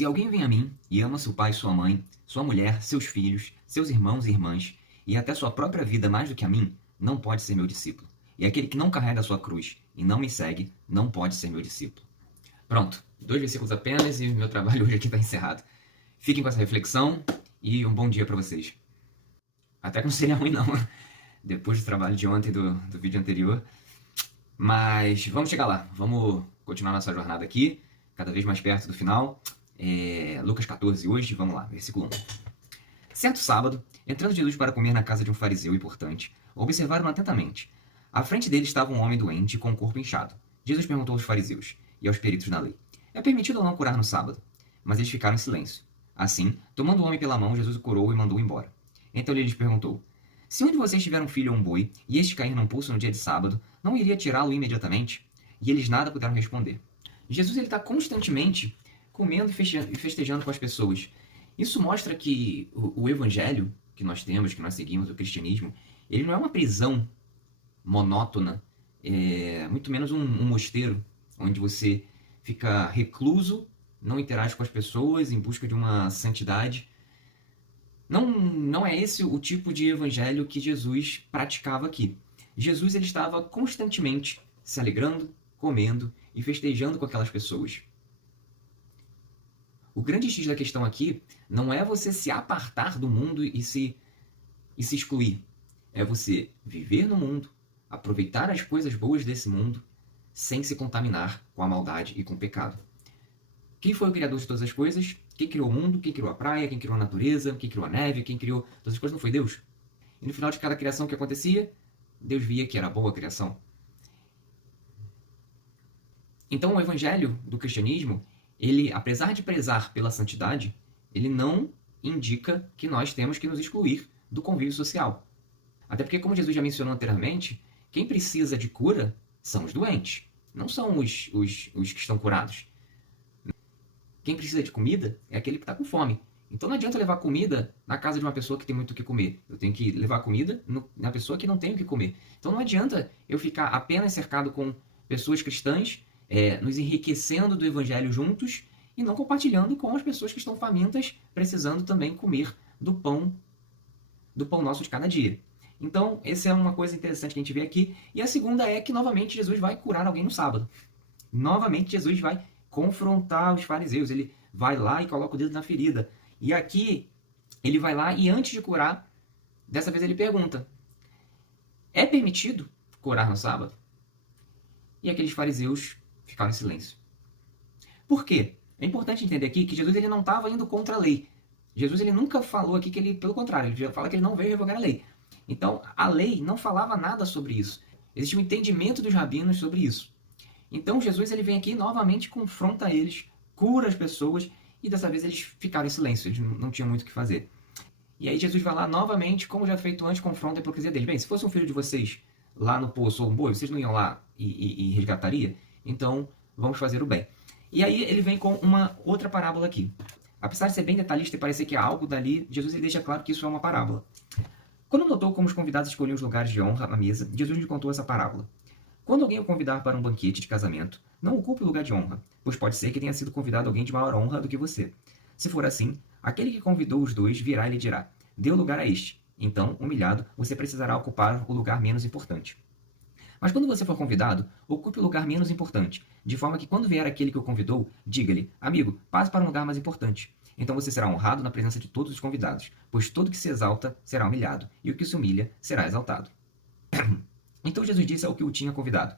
Se alguém vem a mim e ama seu pai e sua mãe, sua mulher, seus filhos, seus irmãos e irmãs, e até sua própria vida mais do que a mim, não pode ser meu discípulo. E aquele que não carrega a sua cruz e não me segue, não pode ser meu discípulo. Pronto, 2 versículos apenas e meu trabalho hoje aqui está encerrado. Fiquem com essa reflexão e um bom dia para vocês. Até que não seria ruim não, depois do trabalho de ontem do vídeo anterior. Mas vamos chegar lá, vamos continuar nossa jornada aqui, cada vez mais perto do final. Lucas 14 hoje, vamos lá, versículo 1. Certo sábado, entrando Jesus para comer na casa de um fariseu importante, observaram atentamente. À frente dele estava um homem doente com o corpo inchado. Jesus perguntou aos fariseus e aos peritos da lei: é permitido ou não curar no sábado? Mas eles ficaram em silêncio. Assim, tomando o homem pela mão, Jesus o curou e mandou embora. Então ele lhes perguntou: se um de vocês tiver um filho ou um boi, e este cair num poço no dia de sábado, não iria tirá-lo imediatamente? E eles nada puderam responder. Jesus está constantemente comendo e festejando com as pessoas. Isso mostra que o evangelho que nós temos, que nós seguimos, o cristianismo, ele não é uma prisão monótona, muito menos um mosteiro, onde você fica recluso, não interage com as pessoas em busca de uma santidade. Não é esse o tipo de evangelho que Jesus praticava aqui. Jesus ele estava constantemente se alegrando, comendo e festejando com aquelas pessoas. O grande X da questão aqui não é você se apartar do mundo e se excluir. É você viver no mundo, aproveitar as coisas boas desse mundo, sem se contaminar com a maldade e com o pecado. Quem foi o criador de todas as coisas? Quem criou o mundo? Quem criou a praia? Quem criou a natureza? Quem criou a neve? Quem criou todas as coisas? Não foi Deus? E no final de cada criação que acontecia, Deus via que era boa a criação. Então o evangelho do cristianismo, ele, apesar de prezar pela santidade, ele não indica que nós temos que nos excluir do convívio social. Até porque, como Jesus já mencionou anteriormente, quem precisa de cura são os doentes, não são os que estão curados. Quem precisa de comida é aquele que está com fome. Então não adianta levar comida na casa de uma pessoa que tem muito o que comer. Eu tenho que levar comida na pessoa que não tem o que comer. Então não adianta eu ficar apenas cercado com pessoas cristãs, nos enriquecendo do evangelho juntos e não compartilhando com as pessoas que estão famintas, precisando também comer do pão nosso de cada dia. Então, essa é uma coisa interessante que a gente vê aqui. E a segunda é que, novamente, Jesus vai curar alguém no sábado. Novamente, Jesus vai confrontar os fariseus. Ele vai lá e coloca o dedo na ferida. E aqui, ele vai lá e, antes de curar, dessa vez ele pergunta: é permitido curar no sábado? E aqueles fariseus ficaram em silêncio. Por quê? É importante entender aqui que Jesus ele não estava indo contra a lei. Jesus ele nunca falou aqui que ele, pelo contrário, ele fala que ele não veio revogar a lei. Então, a lei não falava nada sobre isso. Existe um entendimento dos rabinos sobre isso. Então, Jesus ele vem aqui e novamente confronta eles, cura as pessoas, e dessa vez eles ficaram em silêncio, eles não tinham muito o que fazer. E aí Jesus vai lá novamente, como já feito antes, confronta a hipocrisia deles. Bem, se fosse um filho de vocês lá no poço ou um boi, vocês não iam lá e resgataria? Então, vamos fazer o bem. E aí ele vem com uma outra parábola aqui. Apesar de ser bem detalhista e parecer que é algo dali, Jesus ele deixa claro que isso é uma parábola. Quando notou como os convidados escolhiam os lugares de honra à mesa, Jesus lhe contou essa parábola. Quando alguém o convidar para um banquete de casamento, não ocupe o lugar de honra, pois pode ser que tenha sido convidado alguém de maior honra do que você. Se for assim, aquele que convidou os dois virá e lhe dirá: dê o lugar a este. Então, humilhado, você precisará ocupar o lugar menos importante. Mas quando você for convidado, ocupe o lugar menos importante, de forma que quando vier aquele que o convidou, diga-lhe: amigo, passe para um lugar mais importante. Então você será honrado na presença de todos os convidados, pois todo que se exalta será humilhado, e o que se humilha será exaltado. Então Jesus disse ao que o tinha convidado: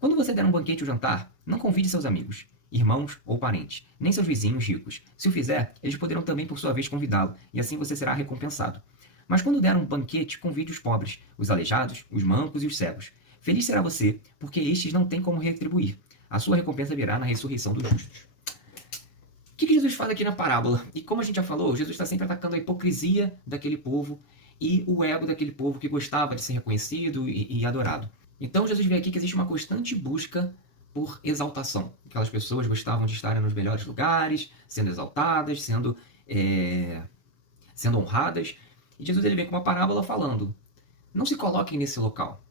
quando você der um banquete ou jantar, não convide seus amigos, irmãos ou parentes, nem seus vizinhos ricos. Se o fizer, eles poderão também por sua vez convidá-lo, e assim você será recompensado. Mas quando der um banquete, convide os pobres, os aleijados, os mancos e os cegos. Feliz será você, porque estes não têm como retribuir. A sua recompensa virá na ressurreição dos justos. O que Jesus faz aqui na parábola? E como a gente já falou, Jesus está sempre atacando a hipocrisia daquele povo e o ego daquele povo que gostava de ser reconhecido e adorado. Então Jesus vê aqui que existe uma constante busca por exaltação. Aquelas pessoas gostavam de estarem nos melhores lugares, sendo exaltadas, sendo honradas. E Jesus ele vem com uma parábola falando: não se coloquem nesse local.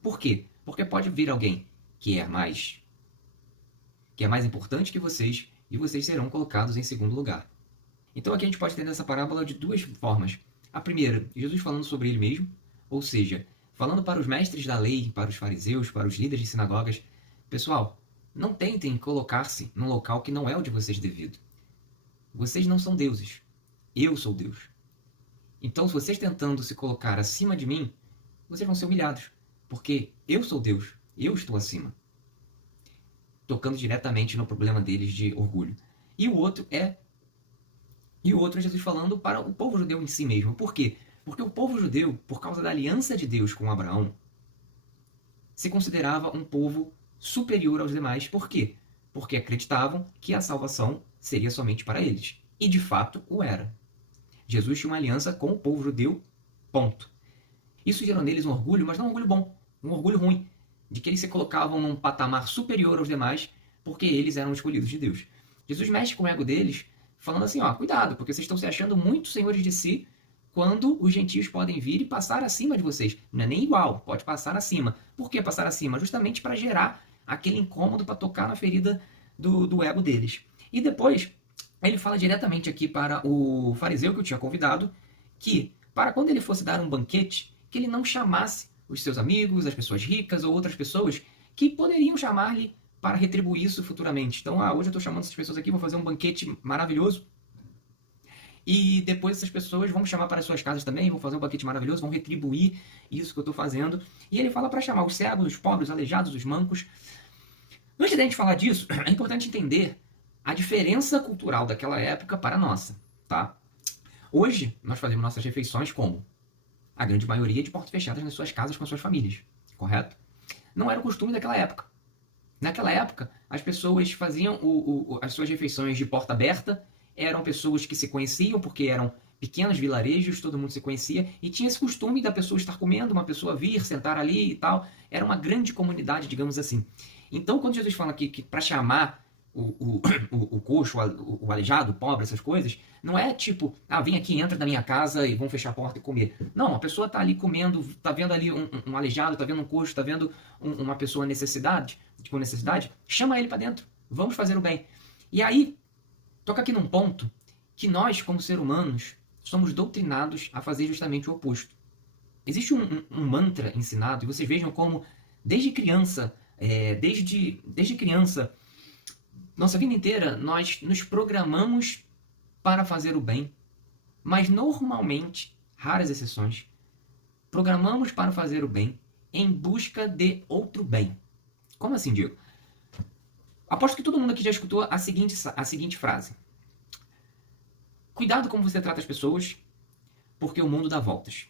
Por quê? Porque pode vir alguém que é mais importante que vocês, e vocês serão colocados em segundo lugar. Então aqui a gente pode entender essa parábola de duas formas. A primeira, Jesus falando sobre ele mesmo, ou seja, falando para os mestres da lei, para os fariseus, para os líderes de sinagogas: pessoal, não tentem colocar-se num local que não é o de vocês devido. Vocês não são deuses. Eu sou Deus. Então, se vocês tentando se colocar acima de mim, vocês vão ser humilhados, porque eu sou Deus, eu estou acima. Tocando diretamente no problema deles de orgulho. E o outro é Jesus falando para o povo judeu em si mesmo. Por quê? Porque o povo judeu, por causa da aliança de Deus com Abraão, se considerava um povo superior aos demais. Por quê? Porque acreditavam que a salvação seria somente para eles. E de fato o era. Jesus tinha uma aliança com o povo judeu, ponto. Isso gerou neles um orgulho, mas não um orgulho bom, um orgulho ruim, de que eles se colocavam num patamar superior aos demais porque eles eram escolhidos de Deus. Jesus mexe com o ego deles, falando assim, ó, cuidado, porque vocês estão se achando muito senhores de si quando os gentios podem vir e passar acima de vocês. Não é nem igual, pode passar acima. Por que passar acima? Justamente para gerar aquele incômodo, para tocar na ferida do ego deles. E depois, ele fala diretamente aqui para o fariseu que eu tinha convidado, que para quando ele fosse dar um banquete, que ele não chamasse os seus amigos, as pessoas ricas ou outras pessoas que poderiam chamar-lhe para retribuir isso futuramente. Então, hoje eu estou chamando essas pessoas aqui, vou fazer um banquete maravilhoso, e depois essas pessoas vão me chamar para as suas casas também, vão fazer um banquete maravilhoso, vão retribuir isso que eu estou fazendo. E ele fala para chamar os cegos, os pobres, os aleijados, os mancos. Antes da gente falar disso, é importante entender a diferença cultural daquela época para a nossa, tá? Hoje, nós fazemos nossas refeições como? A grande maioria de portas fechadas nas suas casas com as suas famílias, correto? Não era o costume daquela época. Naquela época, as pessoas faziam as suas refeições de porta aberta, eram pessoas que se conheciam porque eram pequenos vilarejos, todo mundo se conhecia, e tinha esse costume da pessoa estar comendo, uma pessoa vir, sentar ali e tal. Era uma grande comunidade, digamos assim. Então, quando Jesus fala aqui que para chamar o coxo, o aleijado, o pobre, essas coisas, não é tipo, vem aqui, entra na minha casa e vão fechar a porta e comer. Não, a pessoa tá ali comendo, tá vendo ali um aleijado, tá vendo um coxo, tá vendo uma pessoa com necessidade, chama ele para dentro, vamos fazer o bem. E aí, toca aqui num ponto que nós, como seres humanos, somos doutrinados a fazer justamente o oposto. Existe um mantra ensinado, e vocês vejam como, desde criança, nossa vida inteira, nós nos programamos para fazer o bem, mas normalmente, raras exceções, programamos para fazer o bem em busca de outro bem. Como assim, Diego? Aposto que todo mundo aqui já escutou a seguinte frase. Cuidado como você trata as pessoas, porque o mundo dá voltas.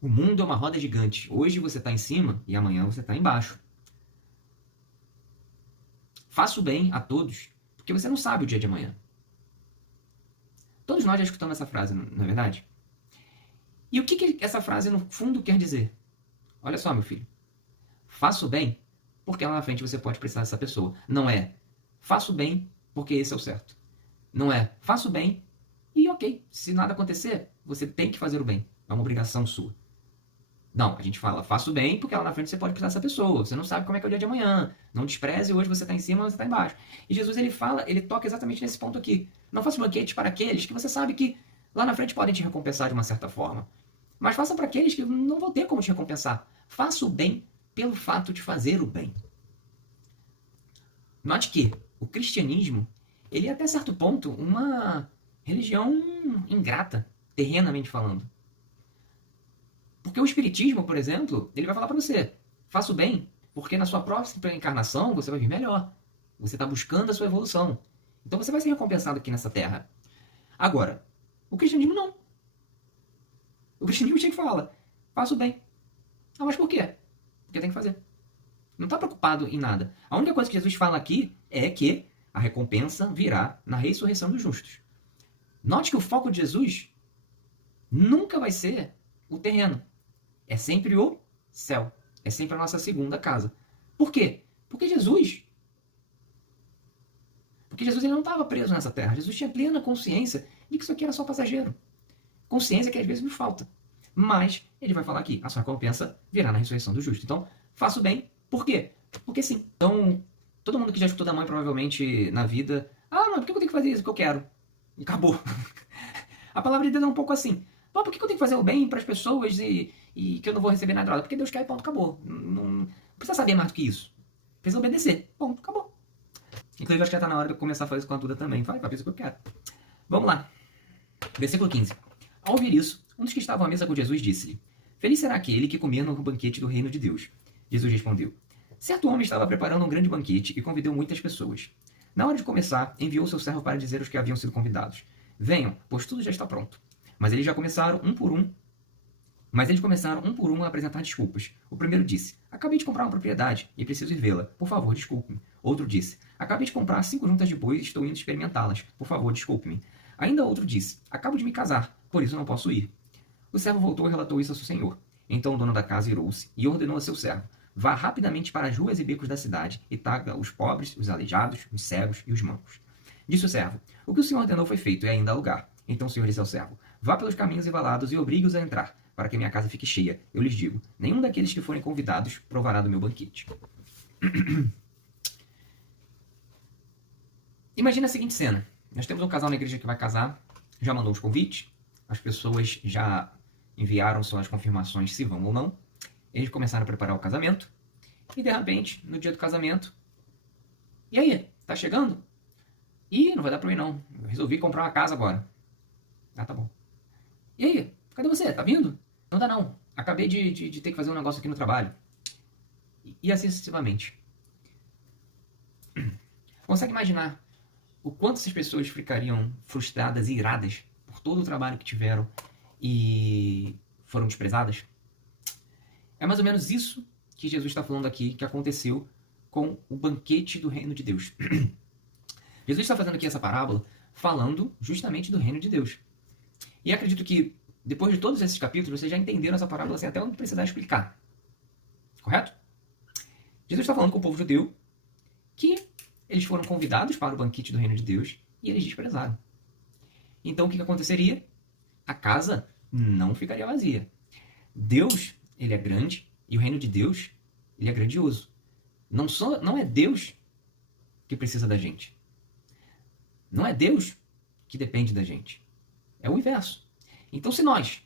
O mundo é uma roda gigante. Hoje você está em cima e amanhã você está embaixo. Faça o bem a todos, porque você não sabe o dia de amanhã. Todos nós já escutamos essa frase, não é verdade? E o que essa frase, no fundo, quer dizer? Olha só, meu filho. Faça o bem, porque lá na frente você pode precisar dessa pessoa. Não é, faça o bem, porque esse é o certo. Não é, faça o bem e ok, se nada acontecer, você tem que fazer o bem. É uma obrigação sua. Não, a gente fala, faça o bem, porque lá na frente você pode precisar dessa pessoa. Você não sabe como é que é o dia de amanhã. Não despreze, hoje você está em cima, você está embaixo. E Jesus, ele toca exatamente nesse ponto aqui. Não faça banquete para aqueles que você sabe que lá na frente podem te recompensar de uma certa forma. Mas faça para aqueles que não vão ter como te recompensar. Faça o bem pelo fato de fazer o bem. Note que o cristianismo, ele é até certo ponto uma religião ingrata, terrenamente falando. Porque o espiritismo, por exemplo, ele vai falar para você, faça o bem, porque na sua próxima encarnação você vai vir melhor. Você está buscando a sua evolução. Então você vai ser recompensado aqui nessa terra. Agora, o cristianismo não. O cristianismo chega e fala, faça o bem. Mas por quê? Porque tem que fazer. Não está preocupado em nada. A única coisa que Jesus fala aqui é que a recompensa virá na ressurreição dos justos. Note que o foco de Jesus nunca vai ser o terreno. É sempre o céu. É sempre a nossa segunda casa. Por quê? Porque Jesus ele não estava preso nessa terra. Jesus tinha plena consciência de que isso aqui era só passageiro. Consciência que às vezes nos falta. Mas ele vai falar aqui, a sua recompensa virá na ressurreição do justo. Então, faça o bem. Por quê? Porque sim. Então, todo mundo que já escutou da mãe, provavelmente, na vida, Ah, mas por que eu tenho que fazer isso que eu quero? E acabou. A palavra de Deus é um pouco assim. Pô, por que eu tenho que fazer o bem para as pessoas e que eu não vou receber nada? Porque Deus quer e ponto, acabou. Não precisa saber mais do que isso. Precisa obedecer. Ponto, acabou. Inclusive, acho que já está na hora de eu começar a fazer isso com a Duda também. Vai, fazer isso que eu quero. Vamos lá. Versículo 15. Ao ouvir isso, um dos que estavam à mesa com Jesus disse-lhe: Feliz será aquele que comer no banquete do reino de Deus. Jesus respondeu: Certo homem estava preparando um grande banquete e convidou muitas pessoas. Na hora de começar, enviou seu servo para dizer aos que haviam sido convidados: Venham, pois tudo já está pronto. Mas eles começaram um por um a apresentar desculpas. O primeiro disse: Acabei de comprar uma propriedade e preciso ir vê-la. Por favor, desculpe-me. Outro disse: Acabei de comprar 5 juntas de bois e estou indo experimentá-las. Por favor, desculpe-me. Ainda outro disse: Acabo de me casar, por isso não posso ir. O servo voltou e relatou isso ao seu senhor. Então o dono da casa irou-se e ordenou a seu servo: Vá rapidamente para as ruas e becos da cidade e traga os pobres, os aleijados, os cegos e os mancos. Disse o servo: O que o senhor ordenou foi feito e ainda há lugar. Então o senhor disse ao servo: Vá pelos caminhos e valados e obrigue-os a entrar, para que minha casa fique cheia. Eu lhes digo: nenhum daqueles que forem convidados provará do meu banquete. Imagina a seguinte cena. Nós temos um casal na igreja que vai casar, já mandou os convites, as pessoas já enviaram suas confirmações se vão ou não. Eles começaram a preparar o casamento e, de repente, no dia do casamento, e aí, tá chegando? Ih, não vai dar pra eu ir não, eu resolvi comprar uma casa agora. Ah, tá bom. E aí, cadê você? Tá vindo? Não dá não, acabei de ter que fazer um negócio aqui no trabalho. E assim sucessivamente. Consegue imaginar o quanto essas pessoas ficariam frustradas e iradas por todo o trabalho que tiveram e foram desprezadas? É mais ou menos isso que Jesus está falando aqui, que aconteceu com o banquete do reino de Deus. Jesus está fazendo aqui essa parábola falando justamente do reino de Deus. E acredito que, depois de todos esses capítulos, vocês já entenderam essa parábola sem até não precisar explicar. Correto? Jesus está falando com o povo judeu que eles foram convidados para o banquete do reino de Deus e eles desprezaram. Então o que aconteceria? A casa não ficaria vazia. Deus, ele é grande e o reino de Deus, ele é grandioso. Não é Deus que precisa da gente. Não é Deus que depende da gente. É o inverso. Então se nós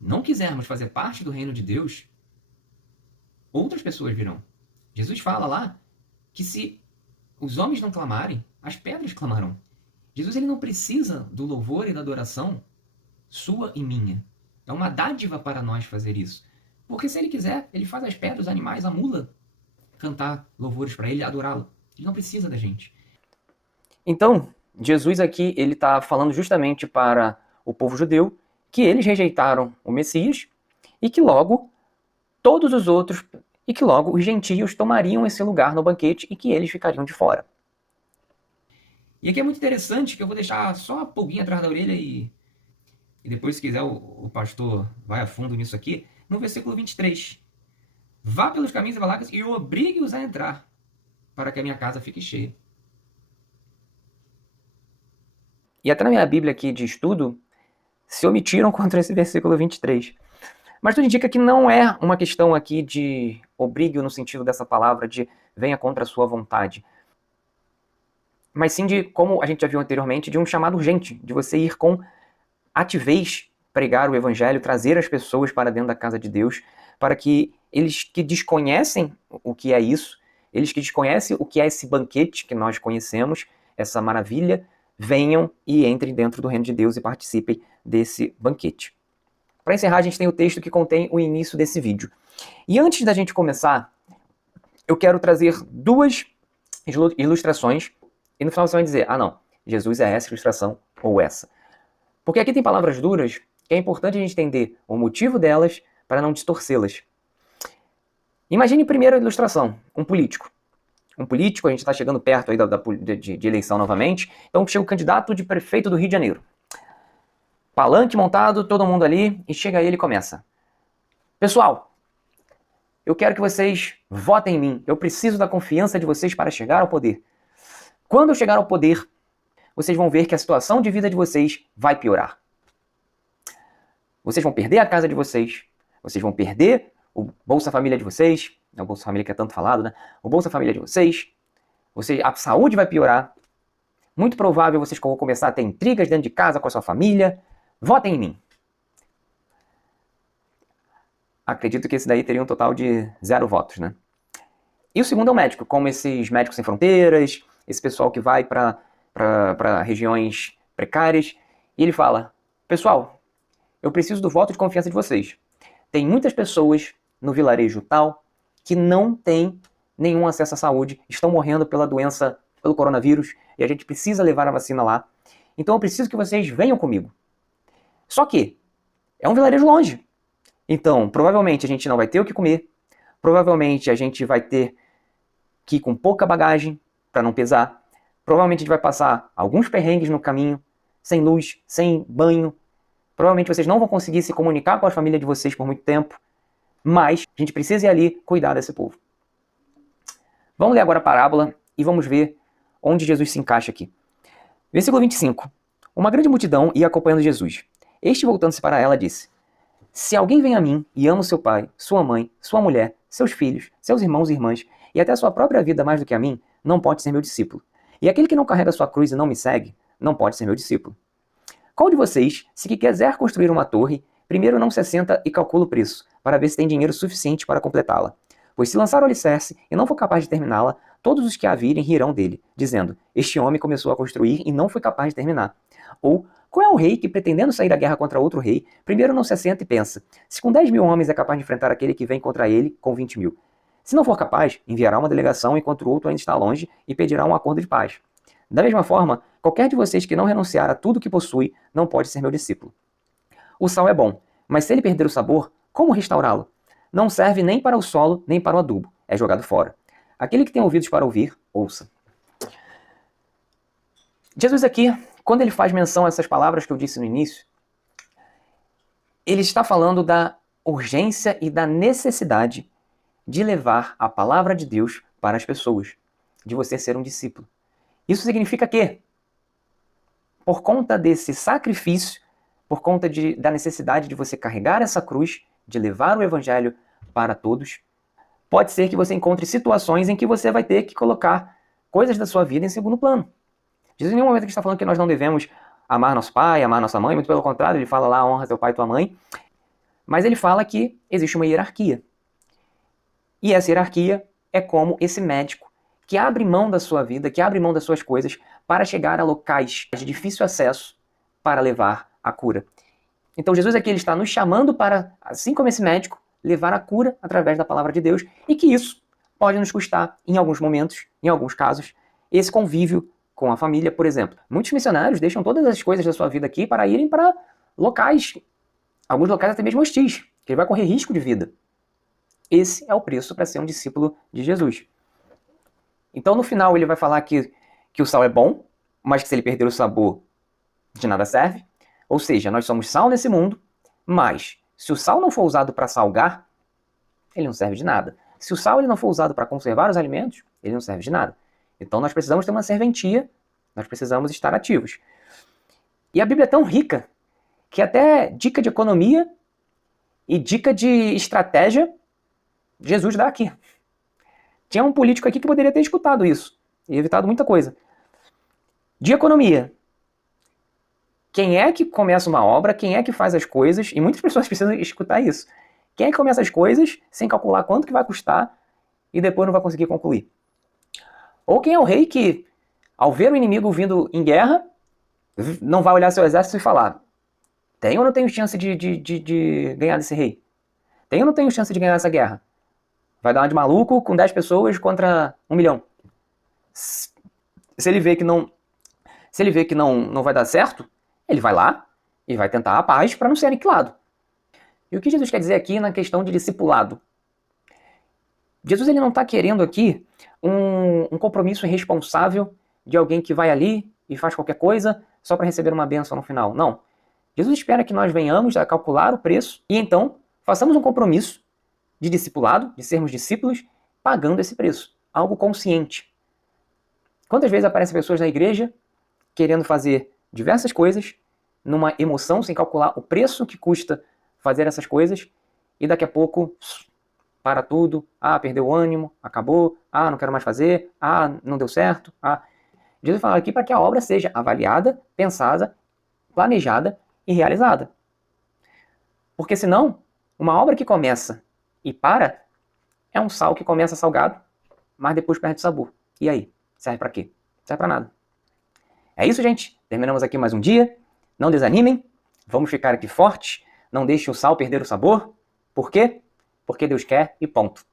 não quisermos fazer parte do reino de Deus, outras pessoas virão. Jesus fala lá que se os homens não clamarem, as pedras clamarão. Jesus ele não precisa do louvor e da adoração sua e minha. É uma dádiva para nós fazer isso. Porque se ele quiser, ele faz as pedras, os animais, a mula cantar louvores para ele, adorá-lo. Ele não precisa da gente. Então, Jesus aqui ele está falando justamente para o povo judeu que eles rejeitaram o Messias e que logo todos os outros e que logo os gentios tomariam esse lugar no banquete e que eles ficariam de fora. E aqui é muito interessante que eu vou deixar só a pulguinha atrás da orelha e depois, se quiser, o pastor vai a fundo nisso aqui. No versículo 23. Vá pelos caminhos e valados e obrigue-os a entrar, para que a minha casa fique cheia. E até na minha Bíblia aqui de estudo, se omitiram contra esse versículo 23. Mas tudo indica que não é uma questão aqui de obrigue-o no sentido dessa palavra, de venha contra a sua vontade. Mas sim de, como a gente já viu anteriormente, de um chamado urgente, de você ir com ativez pregar o evangelho, trazer as pessoas para dentro da casa de Deus, para que eles que desconhecem o que é isso, eles que desconhecem o que é esse banquete que nós conhecemos, essa maravilha, venham e entrem dentro do reino de Deus e participem desse banquete. Para encerrar, a gente tem o texto que contém o início desse vídeo. E antes da gente começar, eu quero trazer 2 ilustrações, e no final você vai dizer, ah não, Jesus é essa ilustração ou essa. Porque aqui tem palavras duras que é importante a gente entender o motivo delas para não distorcê-las. Imagine a primeira ilustração, um político. Um político, a gente está chegando perto aí de eleição novamente, então chega o candidato de prefeito do Rio de Janeiro. Palanque montado, todo mundo ali, e chega ele e começa. Pessoal, eu quero que vocês votem em mim, eu preciso da confiança de vocês para chegar ao poder. Quando eu chegar ao poder, vocês vão ver que a situação de vida de vocês vai piorar. Vocês vão perder a casa de vocês, vocês vão perder o Bolsa Família de vocês, é o Bolsa Família que é tanto falado, né? O Bolsa Família de vocês, a saúde vai piorar, Muito provável vocês vão começar a ter intrigas dentro de casa com a sua família. Votem em mim. Acredito que esse daí teria um total de 0 votos, né? E o segundo é o médico, como esses médicos sem fronteiras, esse pessoal que vai para regiões precárias. E ele fala, pessoal, eu preciso do voto de confiança de vocês. Tem muitas pessoas no vilarejo tal que não têm nenhum acesso à saúde, estão morrendo pela doença, pelo coronavírus, e a gente precisa levar a vacina lá. Então eu preciso que vocês venham comigo. Só que é um vilarejo longe. Então, provavelmente a gente não vai ter o que comer, provavelmente a gente vai ter que ir com pouca bagagem para não pesar, provavelmente a gente vai passar alguns perrengues no caminho, sem luz, sem banho, provavelmente vocês não vão conseguir se comunicar com a família de vocês por muito tempo, mas a gente precisa ir ali cuidar desse povo. Vamos ler agora a parábola e vamos ver onde Jesus se encaixa aqui. Versículo 25. Uma grande multidão ia acompanhando Jesus. Este, voltando-se para ela, disse: Se alguém vem a mim e ama o seu pai, sua mãe, sua mulher, seus filhos, seus irmãos e irmãs, e até a sua própria vida mais do que a mim, não pode ser meu discípulo. E aquele que não carrega sua cruz e não me segue, não pode ser meu discípulo. Qual de vocês, se que quiser construir uma torre, primeiro não se assenta e calcula o preço, para ver se tem dinheiro suficiente para completá-la? Pois se lançar o alicerce e não for capaz de terminá-la, todos os que a virem rirão dele, dizendo: Este homem começou a construir e não foi capaz de terminar. Ou, qual é o rei que, pretendendo sair à guerra contra outro rei, primeiro não se assenta e pensa: se com 10 mil homens é capaz de enfrentar aquele que vem contra ele com 20 mil? Se não for capaz, enviará uma delegação enquanto o outro ainda está longe e pedirá um acordo de paz. Da mesma forma, qualquer de vocês que não renunciar a tudo que possui não pode ser meu discípulo. O sal é bom, mas se ele perder o sabor, como restaurá-lo? Não serve nem para o solo, nem para o adubo. É jogado fora. Aquele que tem ouvidos para ouvir, ouça. Jesus aqui, quando ele faz menção a essas palavras que eu disse no início, ele está falando da urgência e da necessidade de levar a palavra de Deus para as pessoas, de você ser um discípulo. Isso significa que, por conta desse sacrifício, por conta da necessidade de você carregar essa cruz, de levar o evangelho para todos, pode ser que você encontre situações em que você vai ter que colocar coisas da sua vida em segundo plano. Jesus em nenhum momento está falando que nós não devemos amar nosso pai, amar nossa mãe, muito pelo contrário, ele fala lá, honra teu pai e tua mãe, mas ele fala que existe uma hierarquia. E essa hierarquia é como esse médico que abre mão da sua vida, que abre mão das suas coisas para chegar a locais de difícil acesso para levar a cura. Então Jesus aqui ele está nos chamando para, assim como esse médico, levar a cura através da palavra de Deus e que isso pode nos custar, em alguns momentos, em alguns casos, esse convívio com a família, por exemplo. Muitos missionários deixam todas as coisas da sua vida aqui para irem para locais, alguns locais até mesmo hostis, que ele vai correr risco de vida. Esse é o preço para ser um discípulo de Jesus. Então, no final, ele vai falar que o sal é bom, mas que se ele perder o sabor, de nada serve. Ou seja, nós somos sal nesse mundo, mas se o sal não for usado para salgar, ele não serve de nada. Se o sal ele não for usado para conservar os alimentos, ele não serve de nada. Então, nós precisamos ter uma serventia, nós precisamos estar ativos. E a Bíblia é tão rica que até dica de economia e dica de estratégia Jesus dá aqui. Tinha um político aqui que poderia ter escutado isso e evitado muita coisa. De economia. Quem é que começa uma obra? Quem é que faz as coisas? E muitas pessoas precisam escutar isso. Quem é que começa as coisas sem calcular quanto que vai custar e depois não vai conseguir concluir? Ou quem é o rei que, ao ver o inimigo vindo em guerra, não vai olhar seu exército e falar: tenho ou não tenho chance de ganhar desse rei? Tenho ou não tenho chance de ganhar essa guerra? Vai dar uma de maluco com 10 pessoas contra 1 milhão. Se ele vê que não vai dar certo, ele vai lá e vai tentar a paz para não ser aniquilado. E o que Jesus quer dizer aqui na questão de discipulado? Jesus ele não está querendo aqui um compromisso irresponsável de alguém que vai ali e faz qualquer coisa só para receber uma bênção no final. Não. Jesus espera que nós venhamos a calcular o preço e então façamos um compromisso de discipulado, de sermos discípulos, pagando esse preço. Algo consciente. Quantas vezes aparecem pessoas na igreja querendo fazer diversas coisas, numa emoção, sem calcular o preço que custa fazer essas coisas, e daqui a pouco para tudo, perdeu o ânimo, acabou, não quero mais fazer, não deu certo, Jesus fala aqui para que a obra seja avaliada, pensada, planejada e realizada. Porque senão, uma obra que começa e para é um sal que começa salgado, mas depois perde o sabor. E aí? Serve para quê? Serve para nada. É isso, gente. Terminamos aqui mais um dia. Não desanimem. Vamos ficar aqui fortes. Não deixe o sal perder o sabor. Por quê? Porque Deus quer e ponto.